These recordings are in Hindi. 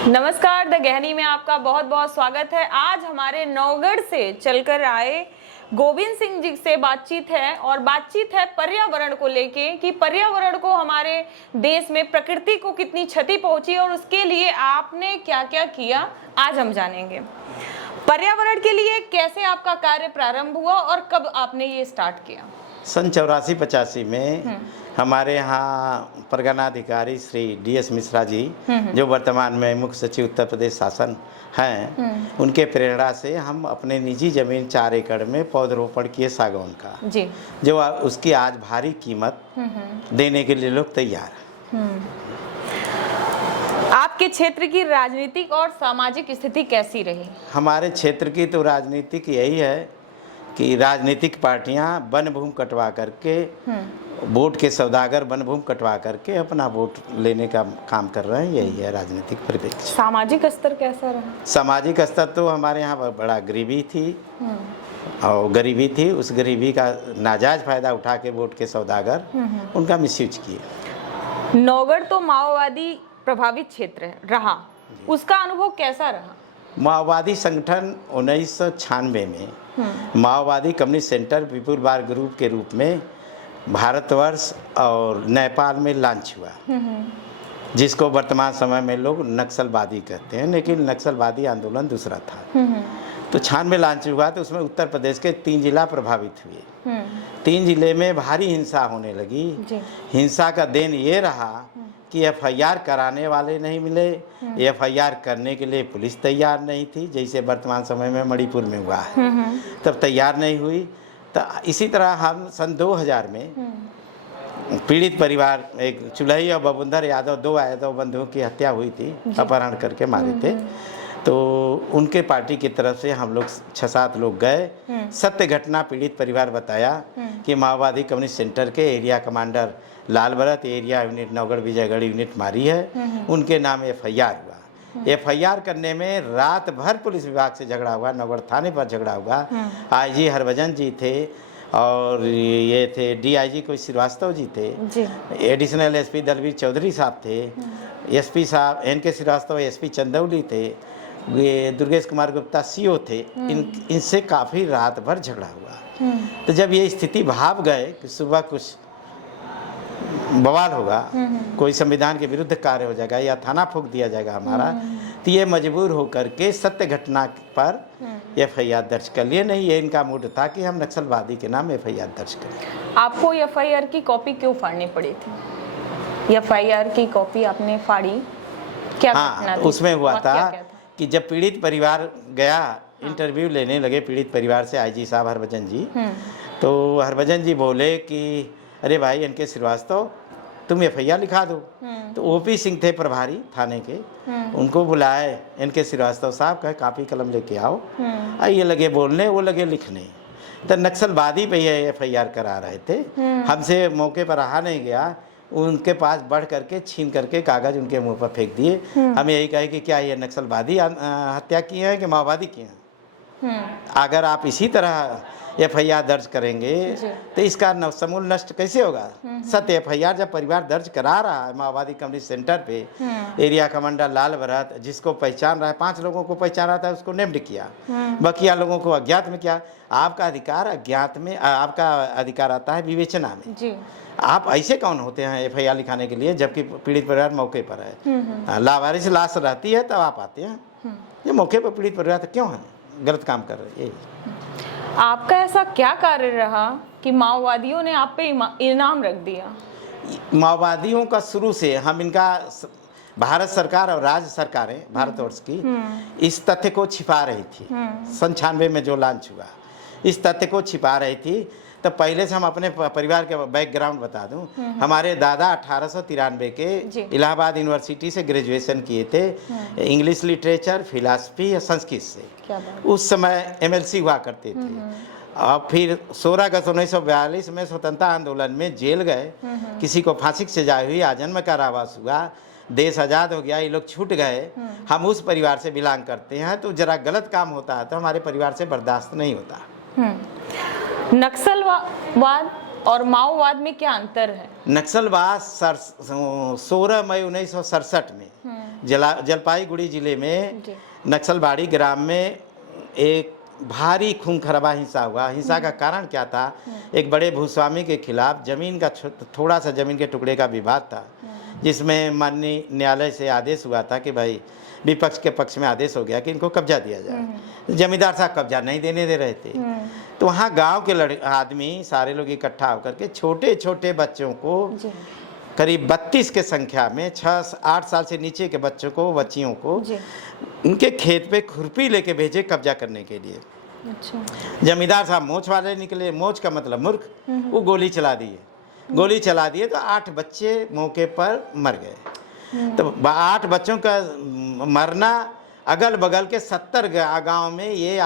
नमस्कार, द गहनी में आपका बहुत बहुत स्वागत है। आज हमारे नौगढ़ से चलकर आए गोविंद सिंह जी से बातचीत है और बातचीत है पर्यावरण को लेके कि पर्यावरण को हमारे देश में प्रकृति को कितनी क्षति पहुंची और उसके लिए आपने क्या क्या किया, आज हम जानेंगे। पर्यावरण के लिए कैसे आपका कार्य प्रारंभ हुआ और कब आपने ये स्टार्ट किया? सन 84-85 में हमारे यहाँ परगनाधिकारी श्री DS मिश्रा जी, जो वर्तमान में मुख्य सचिव उत्तर प्रदेश शासन हैं, उनके प्रेरणा से हम अपने निजी जमीन 4 एकड़ में पौधरोपण किए सागौन का जी, जो उसकी आज भारी कीमत देने के लिए लोग तैयार हैं। आपके क्षेत्र की राजनीतिक और सामाजिक स्थिति कैसी रही? हमारे क्षेत्र की तो राजनीतिक यही है कि राजनीतिक पार्टियां वन भूमि कटवा करके वोट के सौदागर वन भूमि कटवा करके अपना वोट लेने का काम कर रहे हैं। यही है राजनीतिक परिप्रेक्ष्य। सामाजिक स्तर कैसा रहा? सामाजिक स्तर तो हमारे यहाँ बड़ा गरीबी थी और गरीबी थी, उस गरीबी का नाजायज फायदा उठा के वोट के सौदागर उनका मिसयूज किए। नौगढ़ तो माओवादी प्रभावित क्षेत्र रहा, उसका अनुभव कैसा रहा? माओवादी संगठन 1996 में माओवादी कम्युनिस्ट सेंटर पीपुल बार ग्रुप के रूप में भारतवर्ष और नेपाल में लॉन्च हुआ, जिसको वर्तमान समय में लोग नक्सलवादी कहते हैं, लेकिन नक्सलवादी आंदोलन दूसरा था। तो 96 में लॉन्च हुआ तो उसमें उत्तर प्रदेश के 3 जिला प्रभावित हुए। 3 जिले में भारी हिंसा होने लगी। हिंसा का देन ये रहा कि FIR कराने वाले नहीं मिले, FIR करने के लिए पुलिस तैयार नहीं थी, जैसे वर्तमान समय में मणिपुर में हुआ है, तब तैयार नहीं हुई। तो इसी तरह हम सन 2000 में पीड़ित परिवार, एक चुलही और बबुंदर यादव, 2 यादव बंधुओं की हत्या हुई थी, अपहरण करके मारे थे। तो उनके पार्टी की तरफ से हम लोग 6-7 लोग गए। सत्य घटना पीड़ित परिवार बताया कि माओवादी कम्युनिस्ट सेंटर के area commander Lal Bharat area unit Naugarh Vijaygarh unit मारी है, उनके नाम FIR हुआ। FIR करने में रात भर पुलिस विभाग से झगड़ा हुआ, नौगढ़ थाने पर झगड़ा हुआ। IG हरभजन जी थे और ये थे DIG कोई श्रीवास्तव जी थे, एडिशनल SP दलवीर चौधरी साहब थे, SP साहब NK श्रीवास्तव SP चंदौली थे, ये दुर्गेश कुमार गुप्ता CO थे। इनसे काफ़ी रात भर झगड़ा हुआ। तो जब ये स्थिति भाप गए कि सुबह कुछ बवाल होगा, कोई संविधान के विरुद्ध कार्य हो जाएगा या थाना फूंक दिया जाएगा हमारा, तो ये मजबूर होकर के सत्य घटना पर FIR दर्ज कर लिए। नहीं, ये इनका मूड था कि हम नक्सलवादी के नाम FIR दर्ज करें। आपको FIR की कॉपी क्यों फाड़नी पड़ी थी? FIR की कॉपी आपने फाड़ी, क्या घटना थी? उसमें हुआ था कि जब पीड़ित परिवार गया इंटरव्यू लेने लगे पीड़ित परिवार से IG साहब हरभजन जी, तो हरभजन जी बोले कि अरे भाई NK श्रीवास्तव, तुम FIR लिखा दो। तो OP सिंह थे प्रभारी थाने के, उनको बुलाए। NK श्रीवास्तव साहब कहे कापी कलम लेके आओ। ये लगे बोलने, वो लगे लिखने। तो नक्सलवादी पे ये FIR करा रहे थे। हमसे मौके पर रहा नहीं गया, उनके पास बढ़ करके छीन करके कागज उनके मुंह पर फेंक दिए। हम यही कहे कि क्या ये नक्सलवादी हत्या किए हैं कि माओवादी किए हैं? अगर आप इसी तरह FIR दर्ज करेंगे तो इसका समूल नष्ट कैसे होगा? सत्य FIR जब परिवार दर्ज करा रहा है माओवादी कम्युनिस्ट सेंटर पे, एरिया कमांडर लाल भरत जिसको पहचान रहा है, 5 लोगों को पहचान रहा था, उसको नेम्ड किया, बकिया लोगों को अज्ञात में किया। आपका अधिकार अज्ञात में, आपका अधिकार आता है विवेचना में। आप ऐसे कौन होते हैं FIR लिखाने के लिए, जबकि पीड़ित परिवार मौके पर है, लावारिस लाश रहती है तब आप आते हैं। ये मौके पर पीड़ित परिवार तो क्यों है, गलत काम कर रहे हैं। आपका ऐसा क्या कार्य रहा कि माओवादियों ने आप पे इनाम रख दिया? माओवादियों का शुरू से हम इनका, भारत सरकार और राज्य सरकारें भारतवर्ष की इस तथ्य को छिपा रही थी। सन 96 में जो लॉन्च हुआ, इस तथ्य को छिपा रही थी। तो पहले से हम अपने परिवार के बैकग्राउंड बता दूं, हमारे दादा 1893 के इलाहाबाद यूनिवर्सिटी से ग्रेजुएशन किए थे, इंग्लिश लिटरेचर, फिलॉसफी या संस्कृत से। उस समय MLC हुआ करते थे। और फिर 16 अगस्त 1942 में स्वतंत्रता आंदोलन में जेल गए, किसी को फांसी की सजा हुई, आजन्म कारावास हुआ, देश आज़ाद हो गया, ये लोग छूट गए। हम उस परिवार से बिलोंग करते हैं, तो जरा गलत काम होता है तो हमारे परिवार से बर्दाश्त नहीं होता। नक्सलवाद और माओवाद में क्या अंतर है? नक्सलवाद 16 मई 1967 में जलपाईगुड़ी जिले में जी। नक्सलबाड़ी ग्राम में एक भारी खून खराबा हिंसा हुआ। हिंसा का कारण क्या था? एक बड़े भूस्वामी के खिलाफ जमीन का थोड़ा सा जमीन के टुकड़े का विवाद था, जिसमें माननीय न्यायालय से आदेश हुआ था कि भाई विपक्ष के पक्ष में आदेश हो गया कि इनको कब्जा दिया जाए। जमींदार साहब कब्जा नहीं देने दे रहे थे, तो वहाँ गांव के आदमी सारे लोग इकट्ठा होकर के छोटे छोटे बच्चों को करीब 32 के संख्या में 6-8 साल से नीचे के बच्चों को, बच्चियों को उनके खेत पे खुरपी लेके भेजे कब्जा करने के लिए। अच्छा। जमींदार साहब मोच वाले निकले, मोच का मतलब मूर्ख, वो गोली चला दिए। गोली चला दिए तो 8 बच्चे मौके पर मर गए। तो 8 बच्चों का मरना अगल बगल के 70 गांव में ये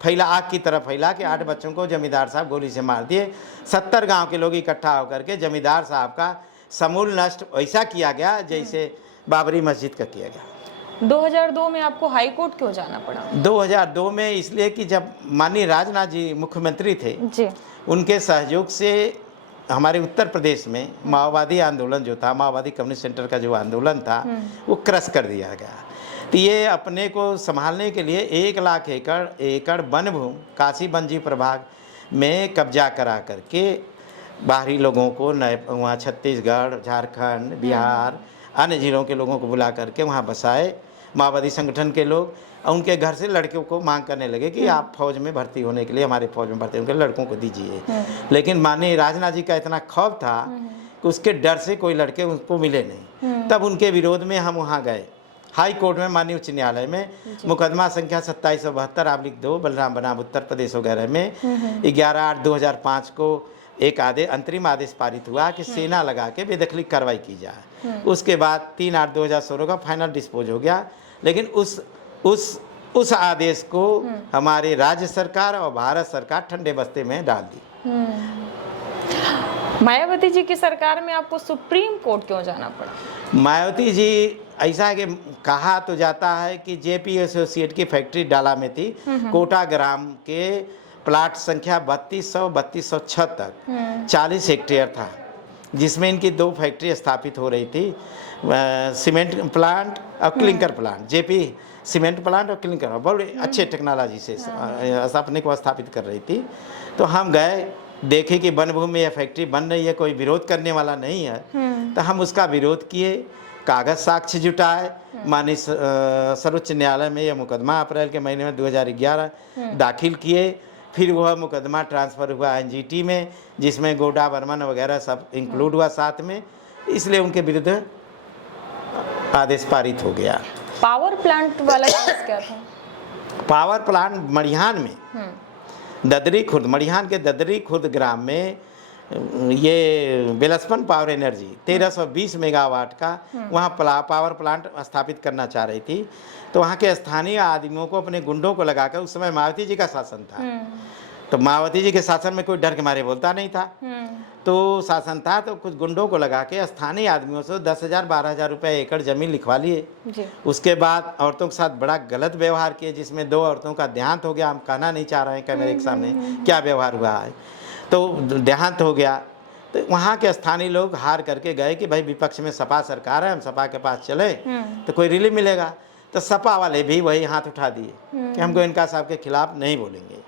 फैला, आग की तरह फैला कि 8 बच्चों को जमींदार साहब गोली से मार दिए। 70 गांव के लोग इकट्ठा होकर के जमींदार साहब का समूल नष्ट ऐसा किया गया जैसे बाबरी मस्जिद का किया गया। 2002 में आपको हाई कोर्ट क्यों जाना पड़ा? 2002 में इसलिए कि जब माननीय राजनाथ जी मुख्यमंत्री थे जी, उनके सहयोग से हमारे उत्तर प्रदेश में माओवादी आंदोलन जो था, माओवादी कम्युनिस्ट सेंटर का जो आंदोलन था, वो क्रश कर दिया गया। तो ये अपने को संभालने के लिए 1 लाख एकड़ वन भूमि काशी वनजीव प्रभाग में कब्जा करा करके बाहरी लोगों को वहाँ छत्तीसगढ़, झारखंड, बिहार, अन्य जिलों के लोगों को बुला करके वहाँ बसाए माओवादी संगठन के लोग। और उनके घर से लड़कियों को मांग करने लगे कि आप फौज में भर्ती होने के लिए, हमारे फौज में भर्ती होने के लिए लड़कों को दीजिए। लेकिन माननीय राजनाथ जी का इतना खौफ था कि उसके डर से कोई लड़के उनको मिले नहीं। तब उनके विरोध में हम वहाँ गए हाई कोर्ट में, माननीय उच्च न्यायालय में, मुकदमा संख्या 2772/2 बलराम बनाम उत्तर प्रदेश वगैरह में 11/8/2005 को एक अंतरिम आदेश पारित हुआ कि सेना लगा के बेदखली कार्रवाई की जाए। उसके बाद 3/8/2016 का फाइनल डिस्पोज हो गया। लेकिन उस आदेश को हमारे राज्य सरकार और भारत सरकार ठंडे बस्ते में डाल दी। मायावती जी की सरकार में आपको सुप्रीम कोर्ट क्यों जाना पड़ा? मायावती जी ऐसा है कि कहा तो जाता है कि जेपी एसोसिएट की फैक्ट्री डाला में थी, कोटा ग्राम के प्लाट संख्या 3200-3206 तक 40 हेक्टेयर था, जिसमें इनकी 2 फैक्ट्री स्थापित हो रही थी, सीमेंट प्लांट और clinker plant. JP cement plant और क्लिंकर बड़े अच्छे टेक्नोलॉजी से अपने को स्थापित कर रही थी। तो हम गए, देखे कि वन भूमि में यह फैक्ट्री बन रही है, कोई विरोध करने वाला नहीं है, तो हम उसका विरोध किए, कागज साक्ष्य जुटाए, माननीय सर्वोच्च न्यायालय में यह मुकदमा अप्रैल के महीने में 2011 दाखिल किए। फिर वह मुकदमा ट्रांसफ़र हुआ एनजीटी में, जिसमें गोडा बर्मन वगैरह सब इंक्लूड हुआ साथ में, इसलिए उनके विरुद्ध आदेश पारित हो गया। पावर प्लांट वाला केस क्या था? पावर प्लांट मड़िहान में, ददरी खुर्द, मड़िहान के ददरी खुर्द ग्राम में ये बेलस्पन पावर एनर्जी 1320 मेगावाट का वहाँ पावर प्लांट स्थापित करना चाह रही थी। तो वहाँ के स्थानीय आदमियों को, अपने गुंडों को लगाकर, उस समय मायावती जी का शासन था, तो मायावती जी के शासन में कोई डर के मारे बोलता नहीं था, तो शासन था, तो कुछ गुंडों को लगा के स्थानीय आदमियों से 10,000-12,000 रुपये एकड़ जमीन लिखवा लिए। उसके बाद औरतों के साथ बड़ा गलत व्यवहार किए, जिसमें 2 औरतों का देहांत हो गया। हम कहना नहीं चाह रहे हैं कैमरे के सामने क्या व्यवहार हुआ है, तो देहांत हो गया। तो वहाँ के स्थानीय लोग हार करके गए कि भाई विपक्ष में सपा सरकार है, हम सपा के पास चले तो कोई रिलीफ मिलेगा। तो सपा वाले भी वही हाथ उठा दिए कि हम गोयनका साहब के खिलाफ नहीं बोलेंगे।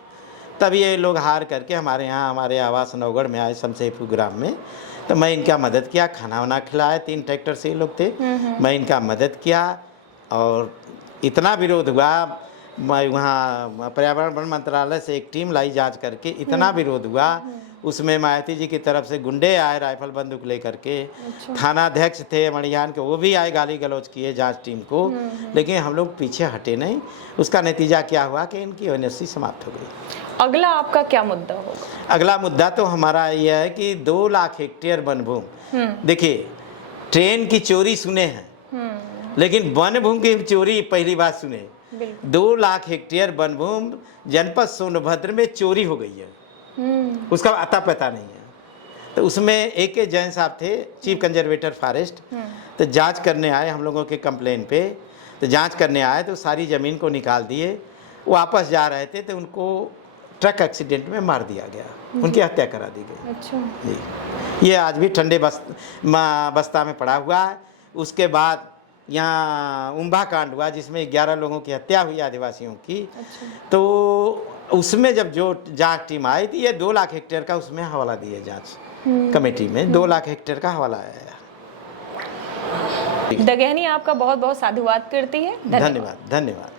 तब ये लोग हार करके हमारे यहाँ, हमारे आवास नौगढ़ में आए, शमशेरपुर ग्राम में। तो मैं इनका मदद किया, खाना वाना खिलाया, 3 ट्रैक्टर से ये लोग थे, मैं इनका मदद किया। और इतना विरोध हुआ, मैं वहाँ पर्यावरण वन मंत्रालय से एक टीम लाई जांच करके, इतना विरोध हुआ, उसमें मायावती जी की तरफ से गुंडे आए राइफल बंदूक लेकर के। थानाध्यक्ष थे मड़ियान के, वो भी आए, गाली गलौज किए जांच टीम को, लेकिन हम लोग पीछे हटे नहीं। उसका नतीजा क्या हुआ कि इनकी ओएनजीसी समाप्त हो गई। अगला आपका क्या मुद्दा होगा? अगला मुद्दा तो हमारा यह है कि 2 लाख हेक्टेयर वन भूमि, देखिए ट्रेन की चोरी सुने हैं, लेकिन वन भूमि की चोरी पहली बार सुने। 2 लाख हेक्टेयर वन भूमि जनपद सोनभद्र में चोरी हो गई है, उसका अता पता नहीं है। तो उसमें AK जैन साहब थे, चीफ कंजर्वेटर फॉरेस्ट, तो जांच करने आए हम लोगों के कंप्लेन पे। तो जांच करने आए तो सारी ज़मीन को निकाल दिए। वापस जा रहे थे तो उनको ट्रक एक्सीडेंट में मार दिया गया, उनकी हत्या करा दी गई। अच्छा जी, ये आज भी ठंडे बस्ता में पड़ा हुआ है। उसके बाद यहाँ उम्भा कांड हुआ जिसमें 11 लोगों की हत्या हुई आदिवासियों की। अच्छा। तो उसमें जब जो जांच टीम आई थी, ये 2 लाख हेक्टेयर का उसमें हवाला दिए जांच कमेटी में 2 लाख हेक्टेयर का हवाला आया। दगहनी आपका बहुत बहुत साधुवाद करती है। धन्यवाद धन्यवाद।